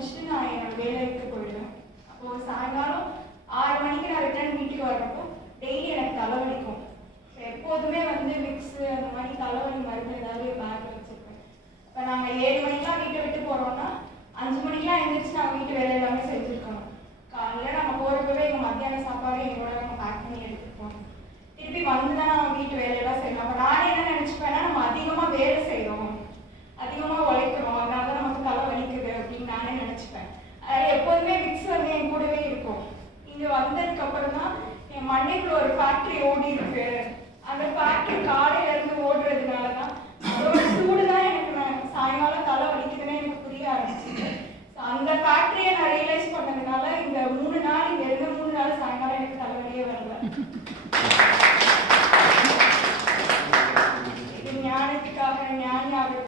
முடிச்சுட்டு நான் என்னோட வேலைக்கு போயிடுவேன். அப்போது சாயங்காலம் 6 மணிக்கு நான் ரிட்டர்ன் வீட்டுக்கு வர்றப்போ டெய்லி எனக்கு தலைவலிக்கும். ஸோ எப்போதுமே வந்து விக்ஸு அந்த மாதிரி தலைவலி மருந்து ஏதாவது பேக்கில் வச்சுருப்பேன். இப்போ நாங்கள் 7 மணிக்கெலாம் வீட்டை விட்டு போகிறோம்னா 5 மணிக்கெலாம் எழுந்திரிச்சு நான் வீட்டு வேலை எல்லாமே செஞ்சுருக்கணும். காலையில் நம்ம போகிறப்பவே எங்கள் மத்தியான சாப்பாடு எங்களோட நம்ம பேக் பண்ணி எடுத்துருப்போம். திருப்பி வந்து தான் நான் வீட்டு வேலையெல்லாம் செய்யணும். அப்போ நானே என்ன நினச்சிப்பேன்னா நம்ம அதிகமாக வேலை செய்கிறோம்,